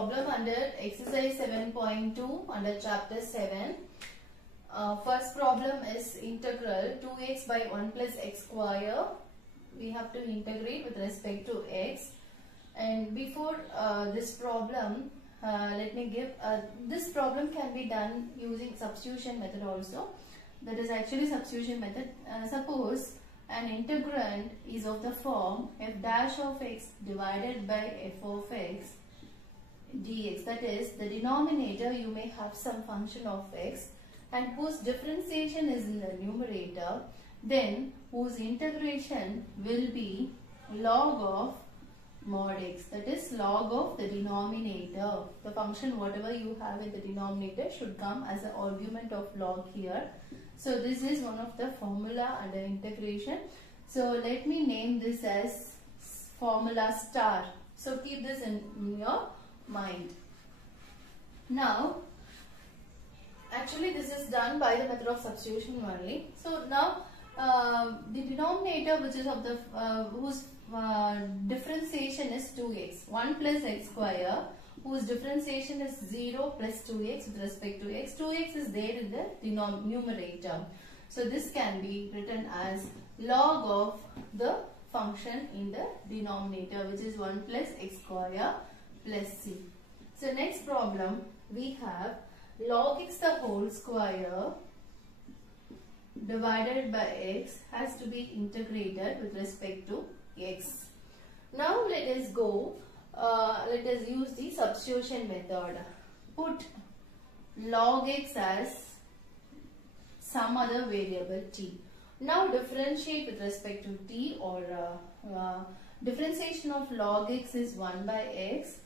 problem under exercise 7.2 under chapter 7. First problem is integral 2x by 1 plus x square. We have to integrate with respect to x. And before this problem, let me give, this problem can be done using substitution method also. That is actually substitution method. Suppose an integrand is of the form f dash of x divided by f of x dx. That is, the denominator you may have some function of x and whose differentiation is in the numerator, then whose integration will be log of mod x. That is log of the denominator. The function whatever you have in the denominator should come as an argument of log here. So this is one of the formula under integration. So let me name this as formula star. So keep this in your mind. Now, actually this is done by the method of substitution only. So now the denominator which is of the whose differentiation is 2x, 1 plus x square, whose differentiation is 0 plus 2x with respect to x. 2x is there in the numerator. So this can be written as log of the function in the denominator, which is 1 plus x square plus c. So next problem we have log x the whole square divided by x has to be integrated with respect to x. Now let us go. Let us use the substitution method. Put log x as some other variable t. Now differentiate with respect to t, or differentiation of log x is 1 by x,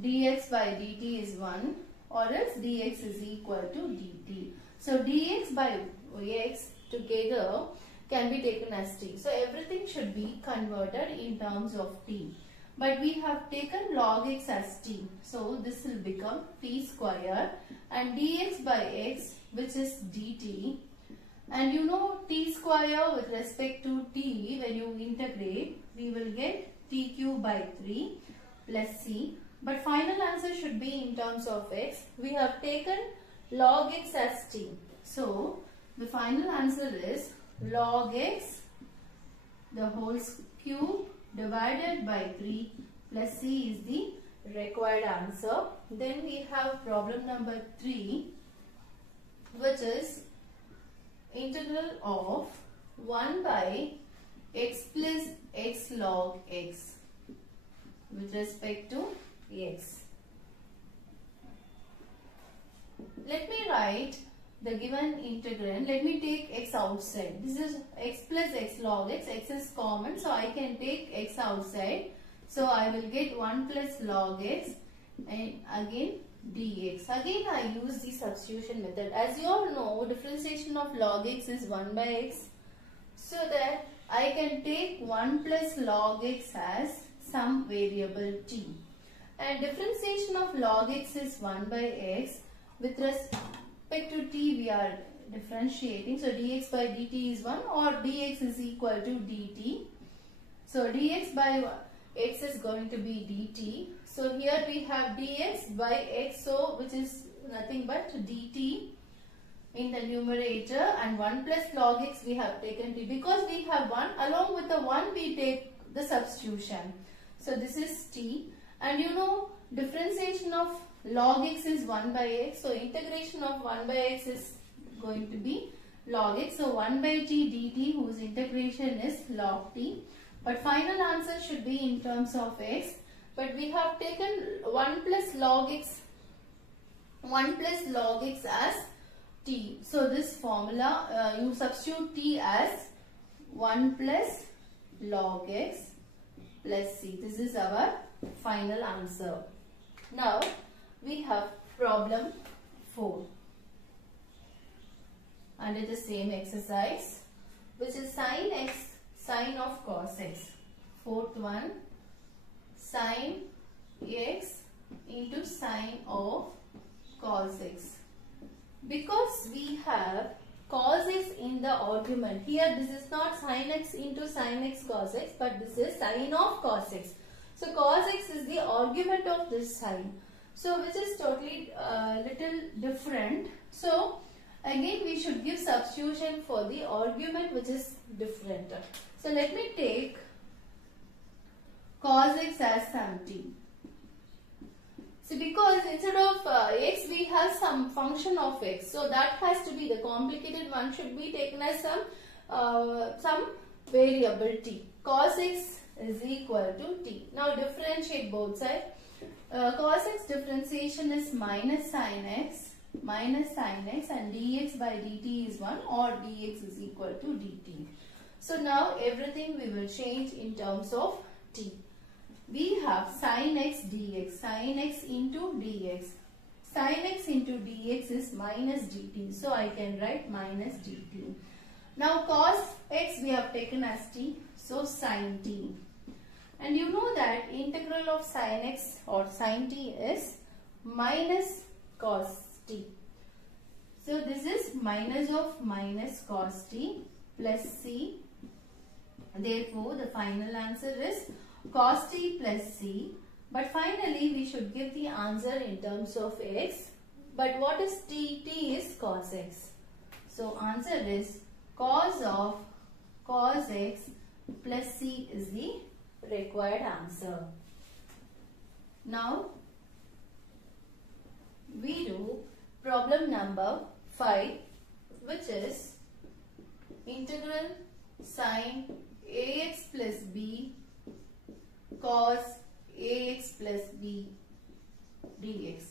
dx by dt is 1, or else dx is equal to dt. So dx by x together can be taken as t. So everything should be converted in terms of t. But we have taken log x as t. So this will become t square, and dx by x, which is dt. And you know t square with respect to t, when you integrate, we will get t cube by 3 plus c. But final answer should be in terms of x. We have taken log x as t. So the final answer is log x the whole cube divided by 3 plus c is the required answer. Then we have problem number 3, which is integral of 1 by x plus x log x with respect to x. Let me write the given integrand. Let me take x outside. This is x plus x log x. X is common, so I can take x outside. So I will get 1 plus log x and again dx. Again I use the substitution method. As you all know, differentiation of log x is 1 by x. So that I can take 1 plus log x as some variable t. And differentiation of log x is 1 by x. With respect to t we are differentiating. So dx by dt is 1, or dx is equal to dt. So dx by x is going to be dt. So here we have dx by x, so which is nothing but dt in the numerator, and 1 plus log x we have taken t. Because we have 1, along with the 1 we take the substitution. So this is t, and you know differentiation of log x is 1 by x. So integration of 1 by x is going to be log x. So 1 by t dt, whose integration is log t. But final answer should be in terms of x. But we have taken 1 plus log x as t. So this formula, you substitute t as 1 plus log x plus c. This is our final answer. Now we have problem 4 under the same exercise, which is sin x sine of cos x. Fourth one, sin x into sine of cos x. Because we have cos x in the argument, here this is not sin x into sin x cos x, but this is sine of cos x. So cos x is the argument of this sign. So which is totally little different. So again we should give substitution for the argument which is different. So let me take cos x as some t. So because instead of x we have some function of x, so that has to be the complicated one, should be taken as some variable t. Cos x is equal to t. Now differentiate both sides. Cos x differentiation is minus sin x and dx by dt is 1, or dx is equal to dt. So now everything we will change in terms of t. We have sin x dx, sin x into dx. Sin x into dx is minus dt. So I can write minus dt. Now cos x we have taken as t. So sin t. And you know that integral of sin x or sin t is minus cos t. So this is minus of minus cos t plus c. Therefore the final answer is cos t plus c. But finally we should give the answer in terms of x. But what is t? T is cos x. So answer is cos of cos x plus c is the required answer. Now we do problem number 5, which is integral sin ax plus b cos ax plus b dx.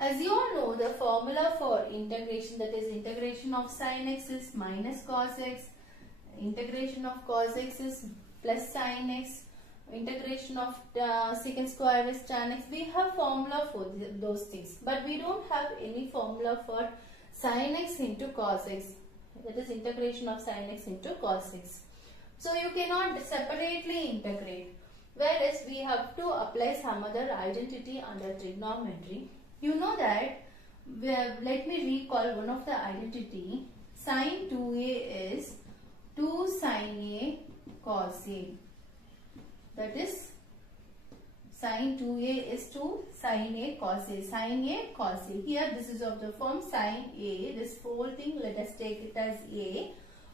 As you all know, the formula for integration, that is integration of sin x is minus cos x, integration of cos x is plus sin x, integration of secant square is tan x. We have formula for those things, but we don't have any formula for sin x into cos x, that is integration of sin x into cos x. So you cannot separately integrate, whereas we have to apply some other identity under trigonometry. You know that, let me recall one of the identity. Sin 2a is 2 sin a cos a. That is sin 2a is 2 sin a cos a. Sin a cos a. Here this is of the form sin a. This whole thing let us take it as a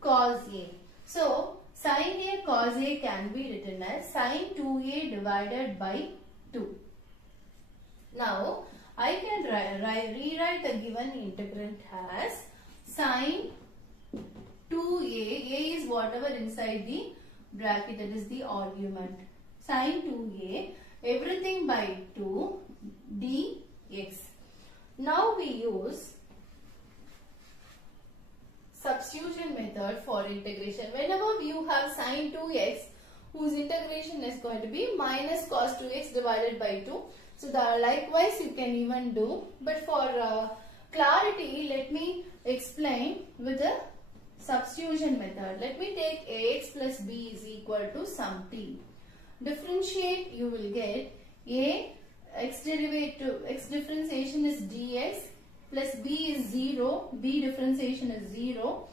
cos a. So sin a cos a can be written as sin 2a divided by 2. Now I can rewrite the given integrand as sin 2a. A is whatever inside the bracket, that is the argument. Sin 2a, everything by 2 dx. Now we use substitution method for integration. Whenever you have sin 2x, whose integration is going to be minus cos 2x divided by 2. So likewise you can even do, but for clarity let me explain with the substitution method. Let me take ax plus b is equal to some t. Differentiate, you will get a x derivative, x differentiation is dx, plus b is 0, b differentiation is 0,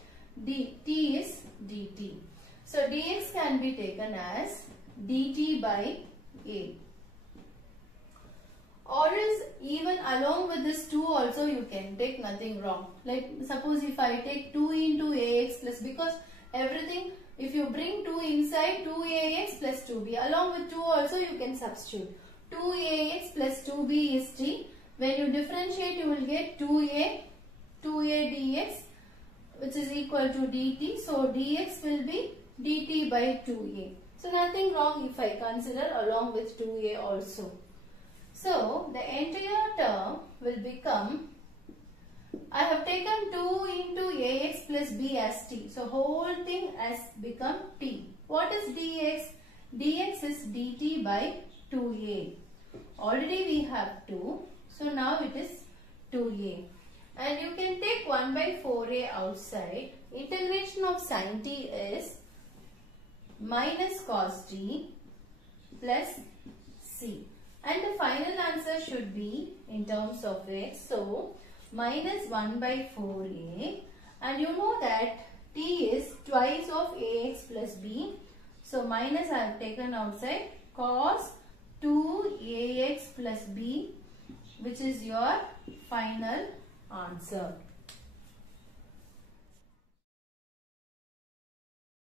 t is dt. So dx can be taken as dt by a. Or else even along with this 2 also you can take, nothing wrong. Like suppose if I take 2 into ax plus, because everything, if you bring 2 inside, 2ax plus 2b, along with 2 also you can substitute. 2ax plus 2b is t. When you differentiate you will get 2a dx, which is equal to dt. So dx will be dt by 2a. So nothing wrong if I consider along with 2a also. So the entire term will become, I have taken 2 into ax plus b as t. So whole thing has become t. What is dx? Dx is dt by 2a. Already we have 2. So now it is 2a. And you can take 1 by 4a outside. Integration of sin t is minus cos t plus c. And the final answer should be in terms of x. So minus 1 by 4a. And you know that t is twice of ax plus b. So minus I have taken outside cos 2ax plus b your final answer.